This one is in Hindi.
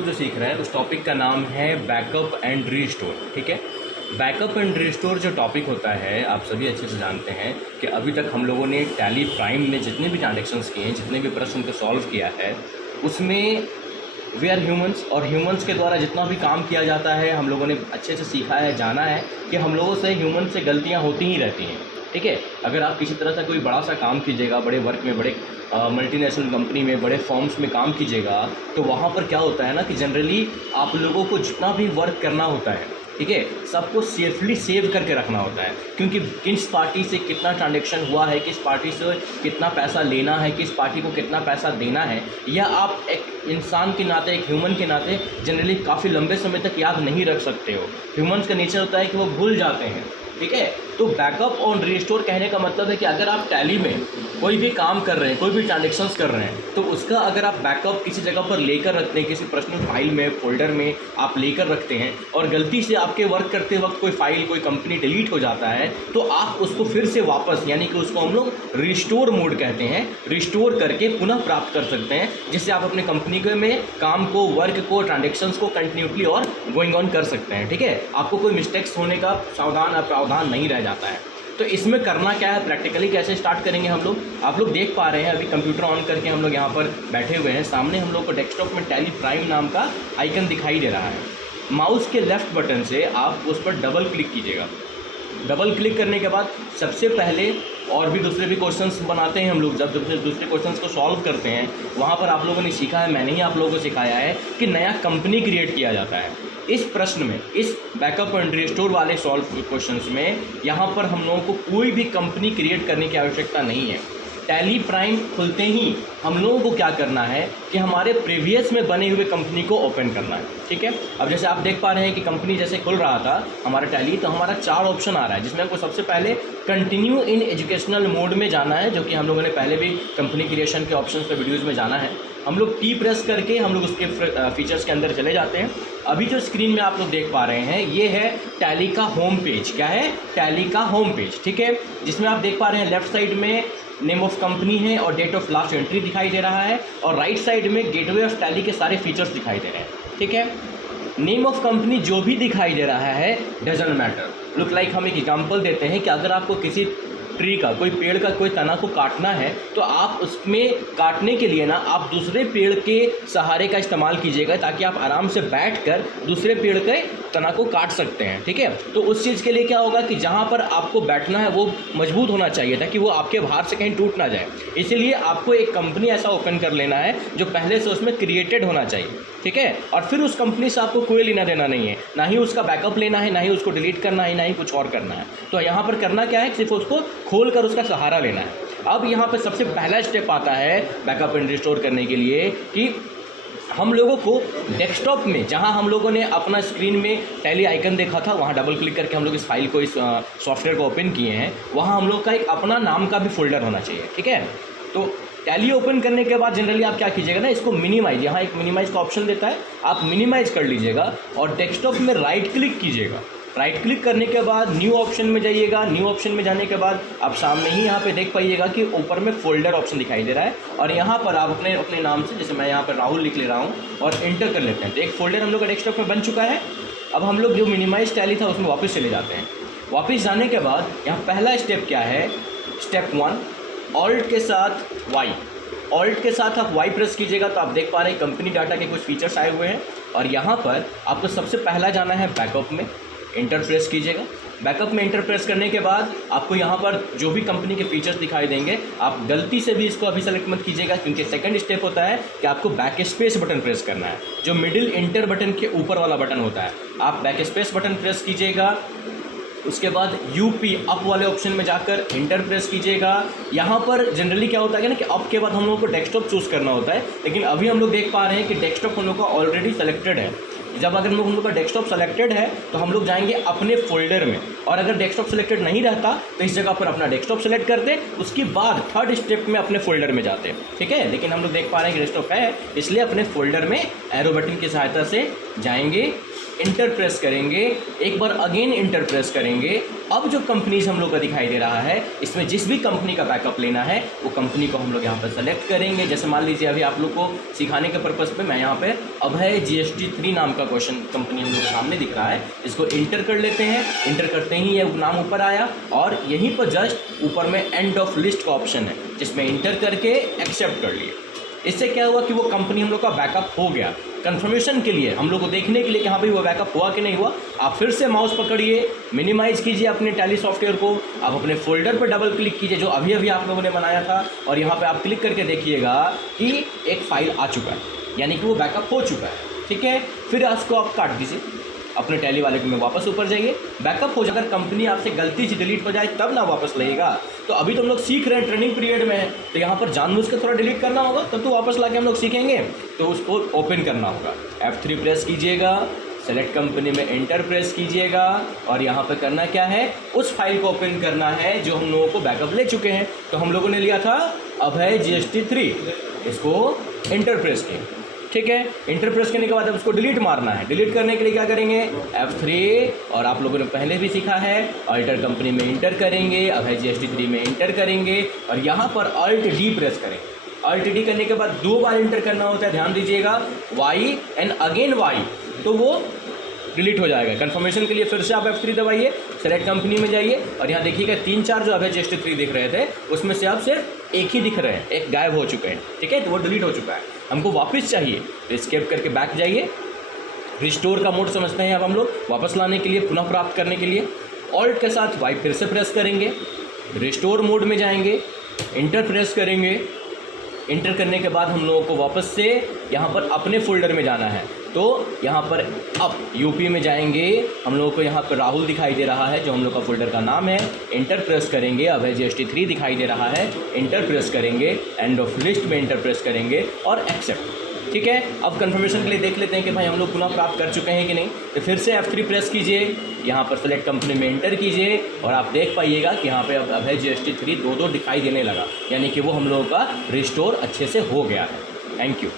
लोग जो सीख रहे हैं उस टॉपिक का नाम है बैकअप एंड रीस्टोर। ठीक है, बैकअप एंड रीस्टोर जो टॉपिक होता है आप सभी अच्छे से जानते हैं कि अभी तक हम लोगों ने टैली प्राइम में जितने भी ट्रांजेक्शन्स किए हैं, जितने भी प्रश्न को सॉल्व किया है, उसमें वी आर ह्यूमंस और ह्यूमंस के द्वारा जितना भी काम किया जाता है हम लोगों ने अच्छे से सीखा है, जाना है कि हम लोगों से ह्यूमन से गलतियाँ होती ही रहती हैं। ठीक है, अगर आप किसी तरह से कोई बड़ा सा काम कीजिएगा, बड़े वर्क में, बड़े मल्टीनेशनल कंपनी में, बड़े फॉर्म्स में काम कीजिएगा, तो वहाँ पर क्या होता है ना कि जनरली आप लोगों को जितना भी वर्क करना होता है, ठीक है, सबको सेफली सेव करके रखना होता है, क्योंकि किस पार्टी से कितना ट्रांजेक्शन हुआ है, किस पार्टी से कितना पैसा लेना है, किस पार्टी को कितना पैसा देना है, यह आप एक इंसान के नाते, एक ह्यूमन के नाते जनरली काफ़ी लंबे समय तक याद नहीं रख सकते हो। ह्यूमन्स का नेचर होता है कि वो भूल जाते हैं। ठीक है, तो बैकअप और रीस्टोर कहने का मतलब है कि अगर आप टैली में कोई भी काम कर रहे हैं, कोई भी ट्रांजेक्शन्स कर रहे हैं, तो उसका अगर आप बैकअप किसी जगह पर लेकर रखते हैं, किसी पर्सनल फाइल में, फोल्डर में आप लेकर रखते हैं, और गलती से आपके वर्क करते वक्त कोई फाइल, कोई कंपनी डिलीट हो जाता है, तो आप उसको फिर से वापस, यानी कि उसको हम लोग रिस्टोर मोड कहते हैं, रिस्टोर करके पुनः प्राप्त कर सकते हैं, जिससे आप अपनी कंपनी में काम को, वर्क को, ट्रांजेक्शन्स को कंटिन्यूटली और गोइंग ऑन कर सकते हैं। ठीक है, आपको कोई मिस्टेक्स होने का प्रावधान नहीं रह जाता है। तो इसमें करना क्या है, प्रैक्टिकली कैसे स्टार्ट करेंगे हम लोग, आप लोग देख पा रहे हैं अभी कंप्यूटर ऑन करके हम लोग यहाँ पर बैठे हुए हैं, सामने हम लोग को डेस्कटॉप में टैली प्राइम नाम का आइकन दिखाई दे रहा है। माउस के लेफ्ट बटन से आप उस पर डबल क्लिक कीजिएगा। डबल क्लिक करने के बाद सबसे पहले, और भी दूसरे भी क्वेश्चंस बनाते हैं हम लोग, जब दूसरे क्वेश्चंस को सॉल्व करते हैं, वहाँ पर आप लोगों ने सीखा है, मैंने ही आप लोगों को सिखाया है कि नया कंपनी क्रिएट किया जाता है। इस प्रश्न में, इस बैकअप एंड रिस्टोर वाले सॉल्व क्वेश्चंस में, यहाँ पर हम लोगों को कोई भी कंपनी क्रिएट करने की आवश्यकता नहीं है। टैली प्राइम खुलते ही हम लोगों को क्या करना है कि हमारे प्रीवियस में बने हुए कंपनी को ओपन करना है। ठीक है, अब जैसे आप देख पा रहे हैं कि कंपनी जैसे खुल रहा था हमारा टैली, तो हमारा 4 ऑप्शन आ रहा है, जिसमें हमको सबसे पहले कंटिन्यू इन एजुकेशनल मोड में जाना है, जो कि हम लोगों ने पहले भी कंपनी क्रिएशन के ऑप्शंस पे वीडियोज़ में जाना है। हम लोग टी प्रेस करके हम लोग उसके फीचर्स के अंदर चले जाते हैं। अभी जो स्क्रीन में आप लोग देख पा रहे हैं ये है टैली का होम पेज। क्या है? टैली का होम पेज। ठीक है, जिसमें आप देख पा रहे हैं लेफ्ट साइड में नेम ऑफ कंपनी है और डेट ऑफ लास्ट एंट्री दिखाई दे रहा है, और राइट साइड में गेटवे ऑफ टैली के सारे फीचर्स दिखाई दे रहे हैं। ठीक है, नेम ऑफ कंपनी जो भी दिखाई दे रहा है डजंट मैटर। लुक लाइक हम एक एग्जांपल देते हैं कि अगर आपको किसी ट्री का, कोई पेड़ का कोई तना को काटना है, तो आप उसमें काटने के लिए ना आप दूसरे पेड़ के सहारे का इस्तेमाल कीजिएगा, ताकि आप आराम से बैठकर दूसरे पेड़ के तना को काट सकते हैं। ठीक है, तो उस चीज़ के लिए क्या होगा कि जहाँ पर आपको बैठना है वो मजबूत होना चाहिए, ताकि वो आपके बाहर से कहीं टूट ना जाए। इसीलिए आपको एक कंपनी ऐसा ओपन कर लेना है जो पहले से उसमें क्रिएटेड होना चाहिए। ठीक है, और फिर उस कंपनी से आपको कोई लेना देना नहीं है, ना ही उसका बैकअप लेना है, ना ही उसको डिलीट करना है, ना ही कुछ और करना है। तो यहाँ पर करना क्या है, सिर्फ उसको खोल कर उसका सहारा लेना है। अब यहाँ पर सबसे पहला स्टेप आता है बैकअप एंड रिस्टोर करने के लिए कि हम लोगों को डेस्कटॉप में, जहां हम लोगों ने अपना स्क्रीन में टैली आइकन देखा था, वहां डबल क्लिक करके हम लोग इस फाइल को, इस सॉफ्टवेयर को ओपन किए हैं, वहां हम लोग का एक अपना नाम का भी फोल्डर होना चाहिए। ठीक है, तो टैली ओपन करने के बाद जनरली आप क्या कीजिएगा ना, इसको मिनिमाइज, यहाँ एक मिनिमाइज का ऑप्शन देता है, आप मिनिमाइज कर लीजिएगा और डेस्कटॉप में राइट क्लिक कीजिएगा। राइट क्लिक करने के बाद न्यू ऑप्शन में जाइएगा। न्यू ऑप्शन में जाने के बाद आप सामने ही यहाँ पे देख पाइएगा कि ऊपर में फोल्डर ऑप्शन दिखाई दे रहा है, और यहाँ पर आप अपने नाम से, जैसे मैं यहाँ पर राहुल लिख ले रहा हूँ और एंटर कर लेते हैं, तो एक फोल्डर हम लोग का डेस्कटॉप में बन चुका है। अब हम लोग जो मिनिमाइज टैली था उसमें वापस चले जाते हैं। वापस जाने के बाद यहाँ पहला स्टेप क्या है, स्टेप 1, ऑल्ट के साथ वाई। ऑल्ट के साथ आप वाई प्रेस कीजिएगा तो आप देख पा रहे हैं कंपनी डाटा के कुछ फीचर्स आए हुए हैं, और यहाँ पर आपको सबसे पहला जाना है बैकअप में, इंटर प्रेस कीजिएगा। बैकअप में इंटर प्रेस करने के बाद आपको यहाँ पर जो भी कंपनी के फीचर्स दिखाई देंगे, आप गलती से भी इसको अभी सेलेक्ट मत कीजिएगा, क्योंकि सेकंड स्टेप होता है कि आपको बैक स्पेस बटन प्रेस करना है, जो मिडिल इंटर बटन के ऊपर वाला बटन होता है। आप बैक स्पेस बटन प्रेस कीजिएगा, उसके बाद यूपी अप वाले ऑप्शन में जाकर इंटर प्रेस कीजिएगा। यहाँ पर जनरली क्या होता है ना कि अप के बाद हम लोगों को डेस्कटॉप चूज़ करना होता है, लेकिन अभी हम लोग देख पा रहे हैं कि डेस्कटॉप हम लोग का ऑलरेडी सेलेक्टेड है। जब अगर हम लोग का डेस्कटॉप सेलेक्टेड है तो हम लोग जाएंगे अपने फोल्डर में, और अगर डेस्कटॉप सेलेक्टेड नहीं रहता तो इस जगह पर अपना डेस्कटॉप सेलेक्ट करते, उसके बाद थर्ड स्टेप में अपने फोल्डर में जाते। ठीक है, लेकिन हम लोग देख पा रहे हैं कि डेस्कटॉप है, इसलिए अपने फोल्डर में एरो बटन की सहायता से जाएंगे, इंटर प्रेस करेंगे, एक बार अगेन इंटर प्रेस करेंगे। अब जो कंपनीज हम लोग का दिखाई दे रहा है, इसमें जिस भी कंपनी का बैकअप लेना है वो कंपनी को हम लोग यहाँ पर सेलेक्ट करेंगे। जैसे मान लीजिए अभी आप लोग को सिखाने के पर्पज़ पे मैं यहाँ पे अभय GST3 नाम का क्वेश्चन कंपनी हम लोग सामने दिख रहा है, इसको इंटर कर लेते हैं। इंटर करते ही ये नाम ऊपर आया और यहीं पर जस्ट ऊपर में एंड ऑफ लिस्ट का ऑप्शन है, जिसमें इंटर करके एक्सेप्ट कर लिए। इससे क्या हुआ कि वो कंपनी हम लोग का बैकअप हो गया। कंफर्मेशन के लिए हम लोग को देखने के लिए कि हाँ भाई वो बैकअप हुआ कि नहीं हुआ, आप फिर से माउस पकड़िए, मिनिमाइज़ कीजिए अपने टैली सॉफ्टवेयर को, आप अपने फोल्डर पर डबल क्लिक कीजिए जो अभी अभी आप लोगों ने बनाया था, और यहाँ पे आप क्लिक करके देखिएगा कि एक फाइल आ चुका है, यानी कि वो बैकअप हो चुका है। ठीक है, फिर इसको आप काट दीजिए, अपने टैली वाले में वापस ऊपर जाइए। बैकअप हो जाकर कंपनी आपसे गलती से डिलीट हो जाए तब ना वापस लगेगा। तो अभी तो हम लोग सीख रहे हैं, ट्रेनिंग पीरियड में है, तो यहाँ पर जानबूझ के थोड़ा डिलीट करना होगा, तब तो वापस लाके हम लोग सीखेंगे। तो उसको ओपन करना होगा, F3 प्रेस कीजिएगा, सेलेक्ट कंपनी में एंटर प्रेस कीजिएगा, और यहाँ पर करना क्या है, उस फाइल को ओपन करना है जो हम लोगों को बैकअप ले चुके हैं। तो हम लोगों ने लिया था अभय GST3, इसको एंटर प्रेस किया। ठीक है, इंटर प्रेस करने के बाद अब उसको डिलीट मारना है। डिलीट करने के लिए क्या करेंगे, F3, और आप लोगों ने पहले भी सीखा है, अल्टर कंपनी में इंटर करेंगे, अभय GST3 में इंटर करेंगे, और यहाँ पर Alt D प्रेस करेंगे। Alt D करने के बाद 2 बार इंटर करना होता है, ध्यान दीजिएगा, Y एंड अगेन Y, तो वो डिलीट हो जाएगा। कंफर्मेशन के लिए फिर से आप F3 दबाइए, सेलेक्ट कंपनी में जाइए, और यहाँ देखिएगा 3-4 जो अभय GST3 दिख रहे थे उसमें से अब सिर्फ एक ही दिख रहे हैं, एक गायब हो चुके हैं। ठीक है, तो वो डिलीट हो चुका है। हमको वापस चाहिए तो एस्केप करके बैक जाइए। रिस्टोर का मोड समझते हैं अब हम लोग, वापस लाने के लिए, पुनः प्राप्त करने के लिए ऑल्ट के साथ वाई फिर से प्रेस करेंगे, रिस्टोर मोड में जाएंगे, इंटर प्रेस करेंगे। इंटर करने के बाद हम लोगों को वापस से यहाँ पर अपने फोल्डर में जाना है, तो यहाँ पर अब यूपी में जाएंगे, हम लोगों को यहाँ पर राहुल दिखाई दे रहा है जो हम लोग का फोल्डर का नाम है। इंटर प्रेस करेंगे, अभय GST3 दिखाई दे रहा है, इंटर प्रेस करेंगे, एंड ऑफ लिस्ट में इंटर प्रेस करेंगे और एक्सेप्ट। ठीक है, अब कंफर्मेशन के लिए देख लेते हैं कि भाई हम लोग पुनः प्राप्त कर चुके हैं कि नहीं। तो फिर से F3 प्रेस कीजिए, यहाँ पर सेलेक्ट कंपनी में इंटर कीजिए, और आप देख पाइएगा कि यहाँ पे अब अभय GST3 2 दिखाई देने लगा, यानी कि वो हम लोगों का रिस्टोर अच्छे से हो गया है। Thank you.